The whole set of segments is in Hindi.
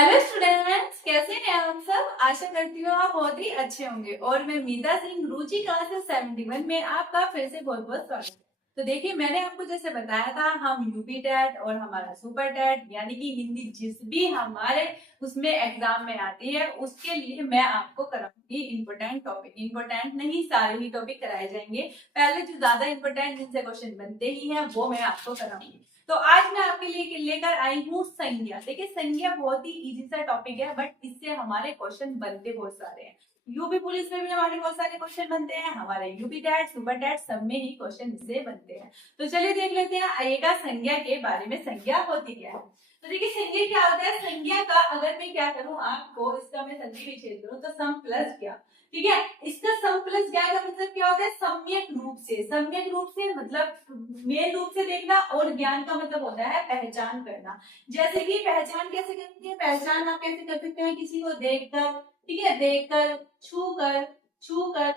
हेलो स्टूडेंट्स, कैसे हैं आप सब। आशा करती हूँ आप बहुत ही अच्छे होंगे। और मैं मीता सिंह, रुचि क्लासेस 71 में आपका फिर से बहुत बहुत स्वागत है। तो देखिए, मैंने आपको जैसे बताया था, हम यूपी टेट और हमारा सुपर टेट यानी कि हिंदी जिस भी हमारे उसमें एग्जाम में आती है, उसके लिए मैं आपको कराऊंगी इंपोर्टेंट टॉपिक। इंपोर्टेंट नहीं, सारे ही टॉपिक कराए जाएंगे। पहले जो ज्यादा इंपोर्टेंट जिनसे क्वेश्चन बनते ही हैं वो मैं आपको कराऊंगी। तो आज मैं आपके लिए लेकर आई हूँ संज्ञा। देखिए, संज्ञा बहुत ही इजी सा टॉपिक है, बट इससे हमारे क्वेश्चन बनते बहुत सारे हैं। यूपी पुलिस में भी हमारे बहुत सारे क्वेश्चन बनते हैं, हमारे यूपी टेट सुपर टेट सब में ही क्वेश्चन इससे बनते हैं। तो चलिए देख लेते हैं आइएगा संज्ञा के बारे में। संज्ञा होती क्या है। तो देखिए, संज्ञा क्या होता है। संज्ञा का अगर मैं क्या करूं आपको, इसका मैं संधि विच्छेद करूं तो सम प्लस क्या, ठीक है। इसका सम प्लस ज्ञा का मतलब क्या होता है, सम्यक रूप से। सम्यक रूप से मतलब मेन रूप से देखना, और ज्ञान का मतलब होता है पहचान करना। जैसे कि पहचान कैसे करते हैं, पहचान आप कैसे कर सकते हैं, किसी को देखकर, ठीक है, देखकर, छूकर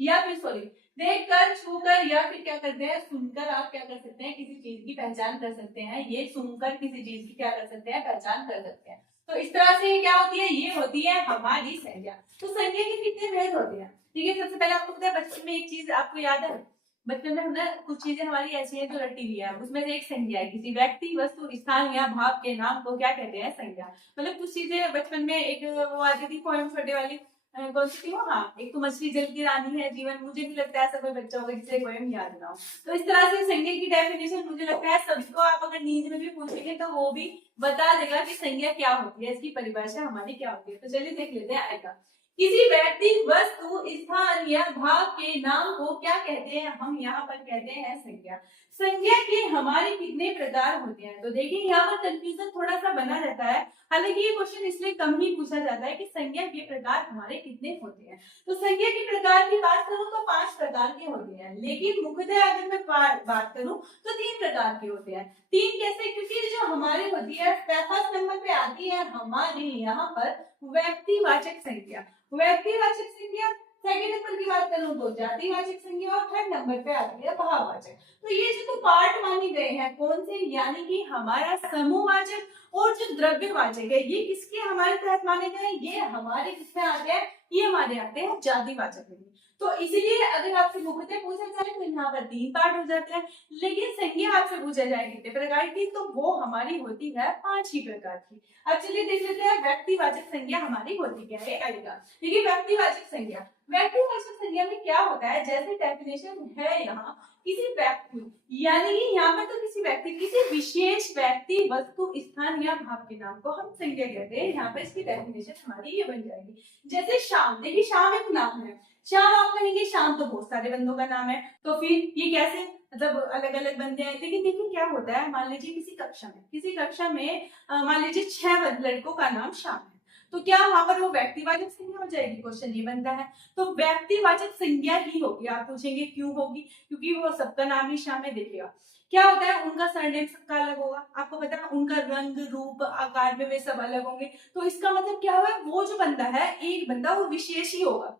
या फिर सॉरी, देखकर, छूकर, या फिर क्या करते हैं, सुनकर आप क्या कर सकते हैं, किसी चीज की पहचान कर सकते हैं। ये सुनकर किसी चीज की क्या कर सकते हैं, पहचान कर सकते हैं। तो इस तरह से क्या होती है, ये होती है हमारी संज्ञा। तो संज्ञा के कितने भेद होते हैं, ठीक है। सबसे पहले आपको पता है, बचपन में एक चीज आपको याद है, बचपन में हमने कुछ चीजें हमारी ऐसी है जो रटी हुई है, उसमें से एक संज्ञा है। किसी व्यक्ति, वस्तु, स्थान या भाव के नाम को क्या कहते हैं, संज्ञा। मतलब कुछ चीजें बचपन में एक वो आती थी पोएम छोटे वाली, कौन सी थी वो, हाँ, एक तो मछली जल की रानी है जीवन। मुझे नहीं लगता है ऐसा कोई बच्चा होगा जिसे पोएम याद ना हो। तो इस तरह से संज्ञा की डेफिनेशन मुझे लगता है सबको आप अगर नींद में भी पूछेंगे तो वो भी बता देगा कि संज्ञा क्या होती है, इसकी परिभाषा हमारी क्या होती है। तो चलिए देख लेते हैं आएगा। किसी व्यक्ति, वस्तु, स्थान या भाव के नाम को क्या कहते हैं, हम यहाँ पर कहते हैं संज्ञा। संज्ञा के हमारे कितने प्रकार होते हैं। तो देखिए, यहाँ पर कंफ्यूजन थोड़ा सा बना रहता है। हालांकि ये क्वेश्चन इसलिए कम ही पूछा जाता है कि संज्ञा के प्रकार हमारे कितने होते हैं। तो संज्ञा के प्रकार की बात करूं तो 5 प्रकार के होते हैं, लेकिन मुख्यतः अगर मैं बात करूं तो 3 प्रकार के होते हैं। 3 कैसे, क्योंकि जो हमारी होती है फर्स्ट नंबर पे आती है हमारे यहाँ पर व्यक्तिवाचक संज्ञा। व्यक्तिवाचक संज्ञा। सेकंड नंबर की बात करूं तो जातिवाचक संज्ञा, और थर्ड नंबर पे आती है भाववाचक। तो ये जो पार्ट माने गए हैं कौन से, यानी कि हमारा समूहवाचक और जो द्रव्यवाचक है, ये किसके हमारे तहत माने गए हैं, ये हमारे किसमें आते हैं, ये हमारे आते हैं जातिवाचक में। तो इसीलिए अगर आपसे मुख्यतः पूछा जाए तो यहाँ पर 3 पार्ट हो जाते हैं, लेकिन संज्ञा आपसे पूछा जाए कितने प्रकार की, तो वो हमारी होती है 5 ही प्रकार की। अब चलिए देख लेते हैं व्यक्तिवाचक संज्ञा हमारी होती क्या है आएगा। देखिए, व्यक्तिवाचक संज्ञा, व्यक्तिवाचक संज्ञा में क्या होता है, जैसे डेफिनेशन है यहाँ, किसी व्यक्ति, यानी कि यहाँ पर तो किसी व्यक्ति, किसी विशेष व्यक्ति, वस्तु, स्थान या भाव के नाम को हम संज्ञा कहते हैं। यहाँ पर इसकी डेफिनेशन हमारी ये बन जाएगी। जैसे श्याम, देखिए श्याम एक नाम है। श्याम आप कहेंगे, श्याम तो बहुत सारे बंदों का नाम है, तो फिर ये कैसे, मतलब अलग अलग बंदे हैं। लेकिन देखिए क्या होता है, मान लीजिए किसी कक्षा में मान लीजिए 6 लड़कों का नाम श्याम है, तो क्या वहां पर वो व्यक्तिवाचक संज्ञा हो जाएगी, क्वेश्चन ये बनता है। तो व्यक्तिवाचक संज्ञा ही होगी। आप पूछेंगे क्यों होगी, क्योंकि वो सबका नाम ही श्याम है। देखिएगा क्या होता है, उनका सरनेम सबका अलग होगा, आपको पता है, उनका रंग, रूप, आकार में वे सब अलग होंगे। तो इसका मतलब क्या हुआ, वो जो बंदा है, एक बंदा वो विशेष ही होगा,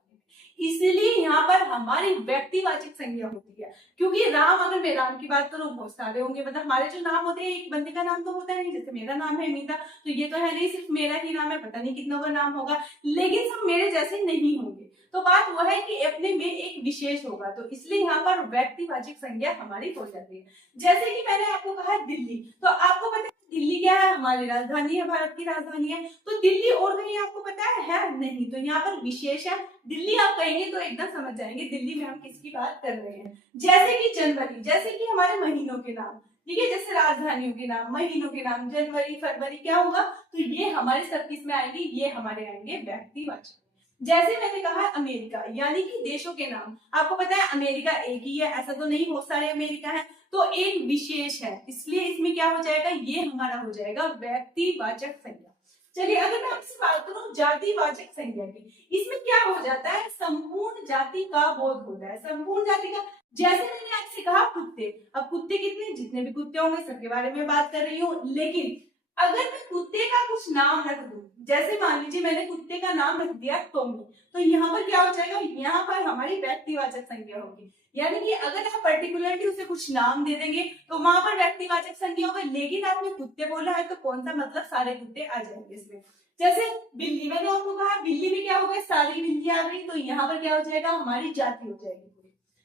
इसलिए यहाँ पर हमारी व्यक्तिवाचक संज्ञा होती है। क्योंकि राम, अगर मैं राम की बात करूं बहुत सारे होंगे, मतलब हमारे जो नाम होते हैं एक बंदे का नाम तो होता नहीं। जैसे मेरा नाम है मीता, तो ये तो है नहीं सिर्फ मेरा ही नाम है, पता नहीं कितनों का नाम होगा, लेकिन सब मेरे जैसे नहीं होंगे। तो बात वो है कि अपने में एक विशेष होगा, तो इसलिए यहाँ पर व्यक्तिवाचक संज्ञा हमारी हो जाती है। जैसे कि मैंने आपको कहा दिल्ली, तो आपको पता है दिल्ली क्या है, हमारी राजधानी है, भारत की राजधानी है। तो दिल्ली और कहीं आपको पता है नहीं, तो यहाँ पर विशेष है। दिल्ली आप कहेंगे तो एकदम समझ जाएंगे दिल्ली में हम किसकी बात कर रहे हैं। जैसे कि जनवरी, जैसे कि हमारे महीनों के नाम, ठीक है, जैसे राजधानियों के नाम, महीनों के नाम, जनवरी, फरवरी, क्या होगा, तो ये हमारे सब किस में आएंगे, ये हमारे आएंगे व्यक्तिवाचक। जैसे मैंने कहा अमेरिका, यानी कि देशों के नाम, आपको पता है अमेरिका एक ही है, ऐसा तो नहीं बहुत सारे अमेरिका है, तो एक विशेष है, इसलिए इसमें क्या हो जाएगा, ये हमारा हो जाएगा व्यक्तिवाचक संज्ञा। चलिए अगर मैं आपसे बात करूं जातिवाचक संज्ञा की, इसमें क्या हो जाता है, संपूर्ण जाति का बोध होता है। संपूर्ण जाति का, जैसे मैंने आपसे कहा कुत्ते, अब कुत्ते कितने, जितने भी कुत्ते होंगे सबके बारे में बात कर रही हूँ, लेकिन अगर मैं कुत्ते का कुछ नाम रख दूं, जैसे मान लीजिए मैंने कुत्ते का नाम रख दिया टॉमी, तो यहाँ पर क्या हो जाएगा, यहाँ पर हमारी व्यक्तिवाचक संज्ञा होगी। यानी कि अगर आप पर्टिकुलरली उसे कुछ नाम दे देंगे तो वहां पर व्यक्तिवाचक संज्ञा होगा, लेकिन आपने कुत्ते बोला है तो कौन सा मतलब सारे कुत्ते आ जाएंगे इसमें। जैसे बिल्ली, मैंने आपको कहा बिल्ली में क्या हो गया, सारी बिल्ली आ गई, तो यहाँ पर क्या हो जाएगा, हमारी जाति हो जाएगी।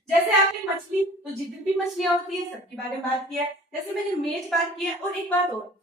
जैसे आपने मछली, तो जितनी भी मछलियां होती है सबके बारे में बात किया है। जैसे मैंने मेज बात किया, और एक बात और,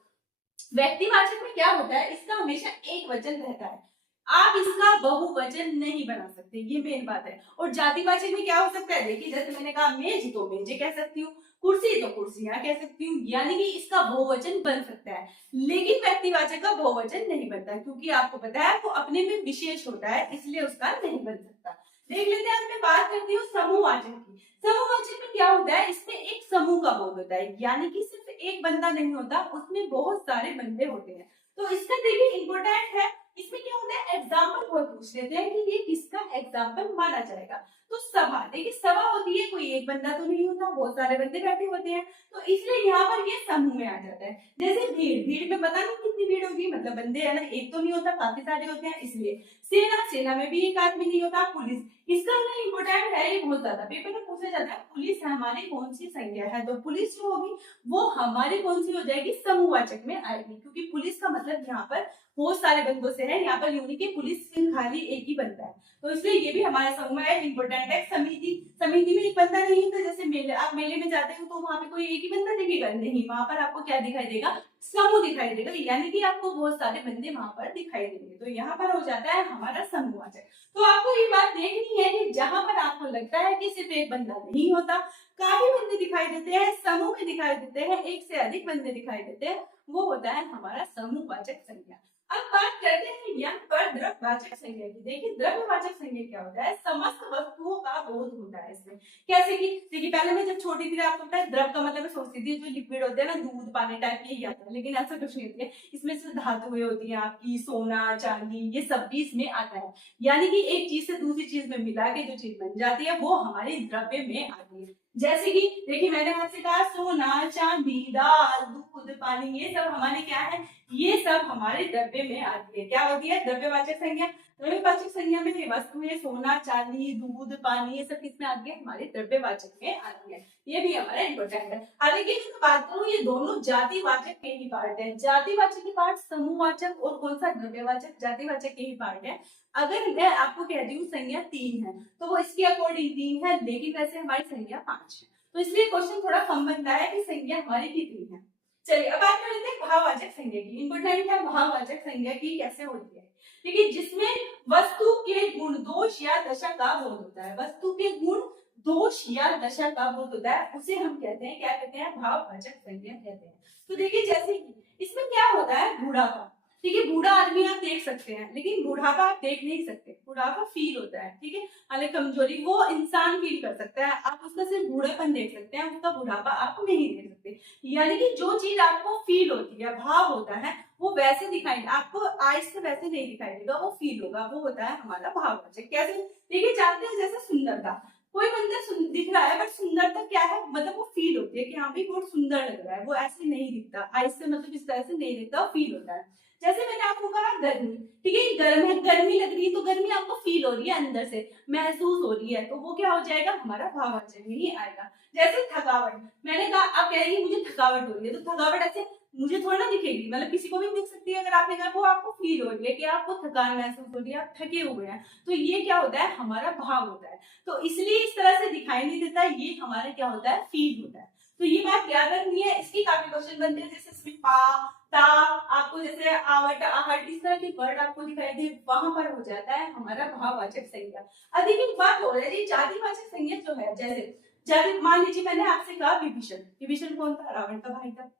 व्यक्तिवाचक में क्या होता है, इसका हमेशा एक वचन रहता है, आप इसका बहुवचन नहीं बना सकते, ये मेन बात है। और जातिवाचक में क्या हो सकता है, देखिए जैसे मैंने कहा मेज, तो मेजे कह सकती हूँ, कुर्सी तो कुर्सियां कह सकती हूँ, यानी कि इसका बहुवचन बन सकता है, लेकिन व्यक्तिवाचक का बहुवचन नहीं बनता, क्योंकि आपको पता है वो अपने में विशेष होता है, इसलिए उसका नहीं बन सकता। देख लेते हैं, मैं बात करती हूँ समूहवाचक की। समूहवाचक में क्या होता है, इसमें एक समूह का बोध होता है, यानी कि सिर्फ एक बंदा नहीं होता, उसमें बहुत सारे बंदे होते हैं। तो इसका देखिए इंपॉर्टेंट है, इसमें क्या होता है, एग्जाम्पल बहुत पूछ लेते हैं कि ये किसका एग्जाम्पल माना जाएगा। तो सभा, देखिए सभा होती है, कोई एक बंदा तो नहीं होता, बहुत सारे बंदे बैठे होते हैं, तो इसलिए यहाँ पर ये समूह में आ जाता है। जैसे भीड़, भीड़ में पता नहीं कितनी भीड़ होगी, मतलब बंदे है ना, एक तो नहीं होता, काफी सारे होते हैं, इसलिए। सेना, सेना में भी एक आदमी नहीं होता। पुलिस, इसका ना इंपॉर्टेंट है, ये बहुत ज्यादा पेपर में पूछा जाता है, पुलिस हमारी कौन सी संज्ञा है, तो पुलिस जो होगी वो हमारी कौन सी हो जाएगी, समूहवाचक में आएगी, क्योंकि पुलिस का मतलब यहाँ पर बहुत सारे बंदों से है, यहाँ पर यूनिक पुलिस खाली एक ही बनता है, तो इसलिए ये भी हमारे समूह में है, इंपॉर्टेंट है। समिति, समिति में एक बंदा नहीं होता, जैसे मेले, आप मेले में जाते हो तो वहां पे कोई एक ही बंदा दिखेगा नहीं, वहां पर आपको क्या दिखाई देगा, समूह दिखाई देगा, यानी कि आपको बहुत सारे बंदे वहां पर दिखाई देंगे, तो यहाँ पर हो जाता है हमारा समूहवाचक। तो आपको ये बात देखनी है कि जहां पर आपको लगता है कि सिर्फ एक बंदा नहीं होता, काफी बंदे दिखाई देते हैं, समूह में दिखाई देते हैं, एक से अधिक बंदे दिखाई देते हैं, वो होता है हमारा समूहवाचक संज्ञा। अब बात करते हैं यहाँ पर द्रव्यवाचक संज्ञा की। देखिए द्रव्यवाचक संज्ञा क्या होता है, समस्त वस्तुओं का बोध होता है इसमें। कैसे कि देखिए पहले मैं जब छोटी थी आपको पता है, द्रव का मतलब मैं सोचती थी जो लिक्विड होते हैं ना, दूध पानी टाइप के ही आता है, लेकिन ऐसा कुछ नहीं होती है, इसमें से धातुएं होती है आपकी, सोना चांदी, ये सब भी इसमें आता है, यानी कि एक चीज से दूसरी चीज में मिला के जो चीज बन जाती है वो हमारी द्रव्य में आती है। जैसे कि देखिए मैंने आपसे कहा सोना चांदी दाल दूध पानी, ये सब हमारे क्या है, ये सब हमारे द्रव्य में आती है। क्या होती है, द्रव्यवाचक संज्ञा। द्रव्यवाचक संज्ञा में वस्तुएं सोना चांदी दूध पानी, ये सब किसमें आती है, हमारे द्रव्यवाचक में आती है, ये भी हमारा इंपॉर्टेंट है। हालांकि मैं बात करूं, ये दोनों जातिवाचक के ही पार्ट है, जातिवाचक के पार्ट समूहवाचक और कौन सा द्रव्यवाचक, जातिवाचक के ही पार्ट है। अगर मैं आपको कहती हूँ संज्ञा 3 है तो वो इसके अकॉर्डिंग 3 है, लेकिन वैसे हमारी संज्ञा 5 है, तो इसलिए क्वेश्चन थोड़ा कम बनता है कि संज्ञा हमारी कितनी है। चलिए अब बात कर लेते हैं भाववाचक संज्ञा की। इंपॉर्टेंट है भाववाचक संज्ञा की कैसे होती है, देखिए जिसमें वस्तु के गुण दोष या दशा का बोध होता है, वस्तु के गुण दोष या दशा का बोध होता है, उसे हम कहते हैं, क्या कहते हैं, भाववाचक संज्ञा कहते हैं। तो देखिए जैसे इसमें क्या होता है, बूढ़ापा, ठीक है, बूढ़ा आदमी आप देख सकते हैं, लेकिन बुढ़ापा आप देख नहीं सकते, बुढ़ापा फील होता है, ठीक है, हालांकि कमजोरी वो इंसान फील कर सकता है, आप उसका सिर्फ बूढ़ापन देख सकते हैं, उसका बुढ़ापा आप नहीं देख सकते। यानी कि जो चीज आपको फील होती है, भाव होता है, वो वैसे दिखाई, आपको आइज से वैसे नहीं दिखाई देगा, वो फील होगा, वो होता है हमारा भाववाचक। कैसे, देखिए जानते हैं जैसे सुंदरता, कोई बंदा दिख रहा है बट सुंदरता क्या है, मतलब वो फील होती है कि हाँ भी बहुत सुंदर लग रहा है, वो ऐसे नहीं दिखता, आइज से मतलब इस तरह से नहीं दिखता, फील होता है। जैसे मैंने आपको कहा गर्मी, ठीक है, गर्म है, गर्मी लग रही है, तो गर्मी आपको फील हो रही है, अंदर से महसूस हो रही है, तो वो क्या हो जाएगा, हमारा भाववाचक में ही आएगा। जैसे थकावट, मैंने कहा आप कह रही है मुझे थकावट हो रही है, तो थकावट ऐसे मुझे थोड़ा ना दिखेगी, मतलब किसी को भी दिख सकती है, अगर आपने कहा वो आपको फील हो रही है कि आपको थकान महसूस हो रही है, आप थके हुए हैं, तो ये क्या होता है, हमारा भाव होता है, तो इसलिए इस तरह से दिखाई नहीं देता, ये हमारा क्या होता है, फील होता है। तो ये बात याद रखनी है, इसकी काफी क्वेश्चन बनते हैं, जैसे इसमें पा ता, आपको जैसे आवट आहट इस तरह के वर्ड आपको दिखाई दे, वहां पर हो जाता है हमारा भाववाचक संज्ञा। अधिक एक बात हो रही है, जातिवाचक संज्ञा जो है, जैसे जाति, मान लीजिए मैंने आपसे कहा विभीषण, विभीषण कौन था, रावण का भाई था।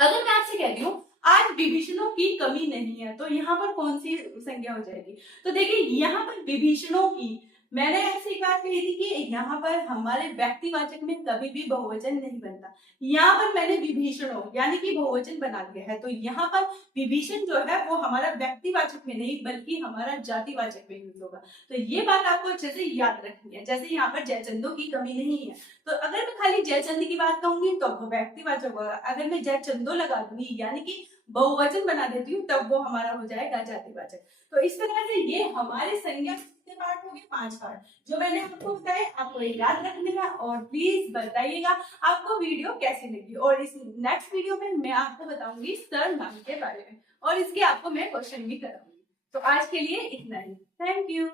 अगर मैं आपसे कहती हूँ आज विभीषणों की कमी नहीं है, तो यहाँ पर कौन सी संज्ञा हो जाएगी, तो देखिए यहाँ पर विभीषणों की, मैंने ऐसी बात कही थी कि यहाँ पर हमारे व्यक्तिवाचक में कभी भी बहुवचन नहीं बनता, यहाँ पर मैंने विभीषणों यानी कि बहुवचन बना दिया है, तो यहाँ पर विभीषण जो है वो हमारा व्यक्तिवाचक में नहीं बल्कि हमारा जातिवाचक में यूज होगा, तो ये बात आपको अच्छे से याद रखनी है। जैसे यहाँ पर जयचंदों की कमी नहीं है, तो अगर मैं खाली जयचंद की बात कहूंगी तो वो व्यक्तिवाचक होगा, अगर मैं जयचंदो लगा दूंगी यानी कि बहुवचन बना देती हूँ तब वो हमारा हो जाएगा जातिवाचक। तो इस तरह से ये हमारे संज्ञा कितने पार्ट हो गए, 5 पार्ट जो मैंने आपको बताए, आपको याद रखने का। और प्लीज बताइएगा आपको वीडियो कैसी लगी, और इस नेक्स्ट वीडियो में मैं आपको बताऊंगी सर्वनाम के बारे में, और इसके आपको मैं क्वेश्चन भी कराऊंगी। तो आज के लिए इतना ही, थैंक यू।